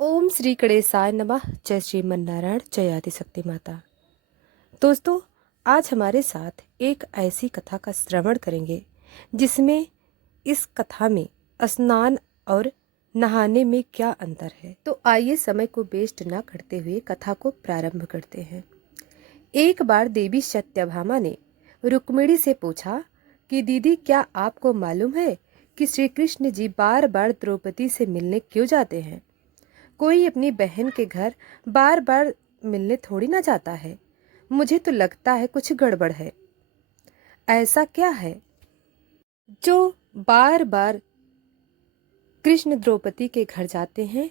ओम श्री गणेशाय नमः। जय श्रीमन नारायण, जय आदिशक्ति माता। दोस्तों, आज हमारे साथ एक ऐसी कथा का श्रवण करेंगे जिसमें इस कथा में स्नान और नहाने में क्या अंतर है। तो आइए समय को वेस्ट न करते हुए कथा को प्रारंभ करते हैं। एक बार देवी सत्यभामा ने रुक्मिणी से पूछा कि दीदी, क्या आपको मालूम है कि श्री कृष्ण जी बार बार द्रौपदी से मिलने क्यों जाते हैं? कोई अपनी बहन के घर बार बार मिलने थोड़ी ना जाता है। मुझे तो लगता है कुछ गड़बड़ है। ऐसा क्या है जो बार बार कृष्ण द्रौपदी के घर जाते हैं?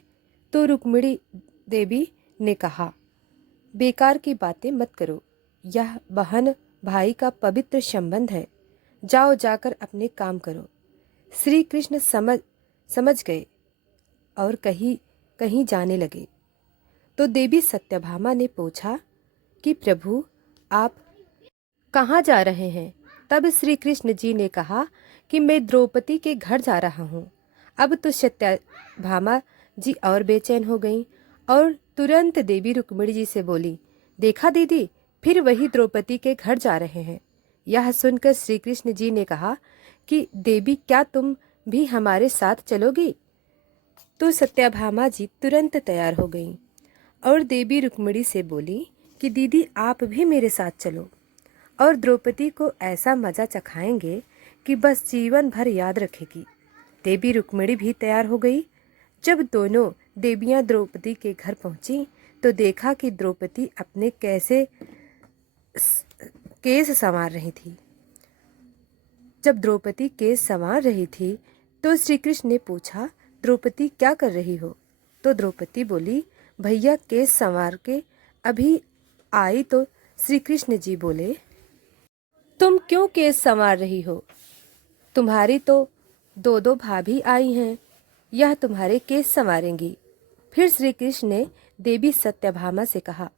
तो रुक्मिणी देवी ने कहा, बेकार की बातें मत करो। यह बहन भाई का पवित्र संबंध है। जाओ, जाकर अपने काम करो। श्री कृष्ण समझ गए और कहीं कहीं जाने लगे। तो देवी सत्यभामा ने पूछा कि प्रभु, आप कहाँ जा रहे हैं? तब श्री कृष्ण जी ने कहा कि मैं द्रौपदी के घर जा रहा हूँ। अब तो सत्यभामा जी और बेचैन हो गईं और तुरंत देवी रुक्मिणी जी से बोली, देखा दीदी, फिर वही द्रौपदी के घर जा रहे हैं। यह सुनकर श्री कृष्ण जी ने कहा कि देवी, क्या तुम भी हमारे साथ चलोगी? तो सत्यभामा जी तुरंत तैयार हो गईं और देवी रुक्मिणी से बोली कि दीदी, आप भी मेरे साथ चलो और द्रौपदी को ऐसा मजा चखाएंगे कि बस जीवन भर याद रखेगी। देवी रुक्मिणी भी तैयार हो गई। जब दोनों देवियां द्रौपदी के घर पहुंची तो देखा कि द्रौपदी अपने केस संवार रही थी। जब द्रौपदी केस संवार रही थी तो श्री कृष्ण ने पूछा, द्रौपदी क्या कर रही हो? तो द्रौपदी बोली, भैया केस संवार के अभी आई। तो श्री कृष्ण जी बोले, तुम क्यों केस संवार रही हो? तुम्हारी तो दो दो भाभी आई हैं, यह तुम्हारे केस संवारेंगी। फिर श्री कृष्ण ने देवी सत्यभामा से कहा,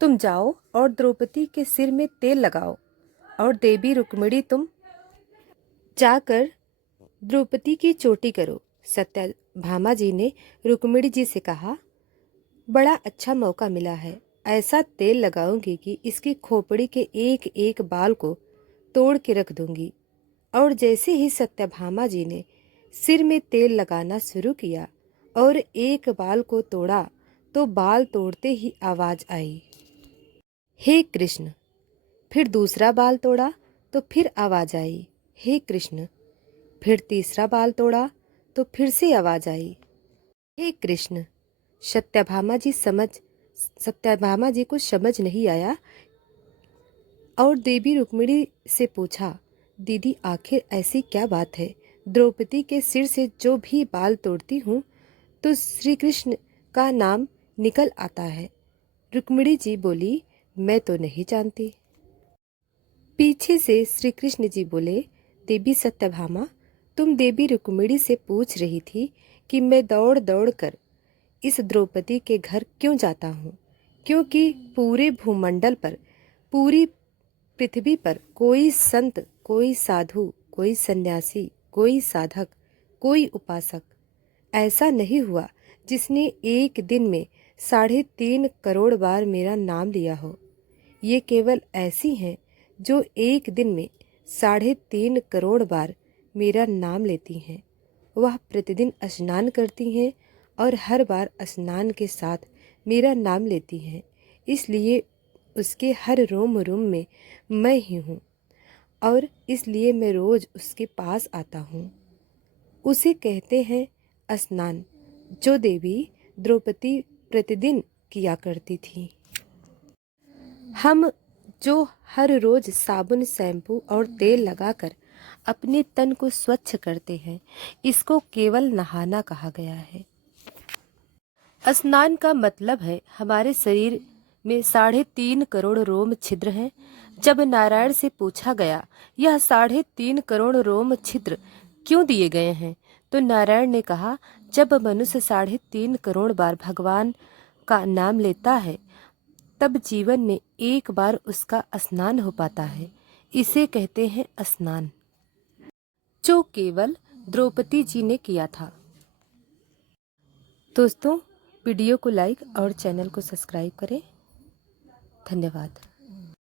तुम जाओ और द्रौपदी के सिर में तेल लगाओ। और देवी रुक्मिणी, तुम जाकर द्रौपदी की चोटी करो। सत्यभामा जी ने रुक्मिणी जी से कहा, बड़ा अच्छा मौका मिला है। ऐसा तेल लगाऊंगी कि इसकी खोपड़ी के एक एक बाल को तोड़ के रख दूंगी। और जैसे ही सत्यभामा जी ने सिर में तेल लगाना शुरू किया और एक बाल को तोड़ा तो बाल तोड़ते ही आवाज आई, हे कृष्ण। फिर दूसरा बाल तोड़ा तो फिर आवाज आई, हे कृष्ण। फिर तीसरा बाल तोड़ा तो फिर से आवाज आई, हे कृष्ण। सत्यभामा जी को समझ नहीं आया और देवी रुक्मिणी से पूछा, दीदी, आखिर ऐसी क्या बात है? द्रौपदी के सिर से जो भी बाल तोड़ती हूँ तो श्री कृष्ण का नाम निकल आता है। रुक्मिणी जी बोली, मैं तो नहीं जानती। पीछे से श्री कृष्ण जी बोले, देवी सत्यभामा, तुम देवी रुक्मिणी से पूछ रही थी कि मैं दौड़ दौड़ कर इस द्रौपदी के घर क्यों जाता हूँ? क्योंकि पूरे भूमंडल पर, पूरी पृथ्वी पर कोई संत, कोई साधु, कोई सन्यासी, कोई साधक, कोई उपासक ऐसा नहीं हुआ जिसने एक दिन में 3.5 करोड़ बार मेरा नाम लिया हो। ये केवल ऐसी हैं जो एक दिन में 3.5 करोड़ बार मेरा नाम लेती हैं। वह प्रतिदिन स्नान करती हैं और हर बार स्नान के साथ मेरा नाम लेती हैं। इसलिए उसके हर रोम रोम में मैं ही हूँ और इसलिए मैं रोज उसके पास आता हूँ। उसे कहते हैं स्नान, जो देवी द्रौपदी प्रतिदिन किया करती थी। हम जो हर रोज साबुन, शैम्पू और तेल लगाकर अपने तन को स्वच्छ करते हैं, इसको केवल नहाना कहा गया है। स्नान का मतलब है हमारे शरीर में 3.5 करोड़ रोम छिद्र हैं। जब नारायण से पूछा गया, यह 3.5 करोड़ रोम छिद्र क्यों दिए गए हैं? तो नारायण ने कहा, जब मनुष्य 3.5 करोड़ बार भगवान का नाम लेता है तब जीवन में एक बार उसका स्नान हो पाता है। इसे कहते हैं स्नान, जो केवल द्रौपदी जी ने किया था। दोस्तों, वीडियो को लाइक और चैनल को सब्सक्राइब करें। धन्यवाद।